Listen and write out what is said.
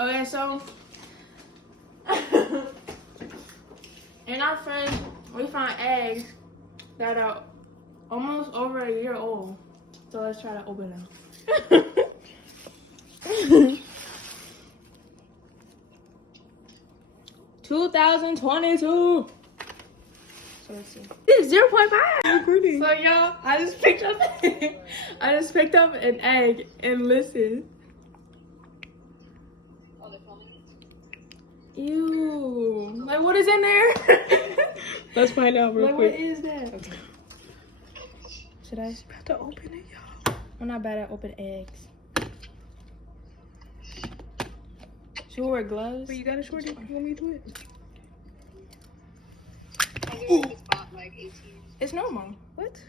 Okay, so in our fridge, we found eggs that are almost over a year old. So let's try to open them. 2022. So let's see. It's 0.5. So y'all, I just picked up an egg and listen. Ew. Like, what is in there? Let's find out real Like, quick. what is that? Okay. Should I? About to open it, y'all. I'm not bad at open eggs. Should we wear gloves? But you got a shorty? You want me to do it? It's normal. What?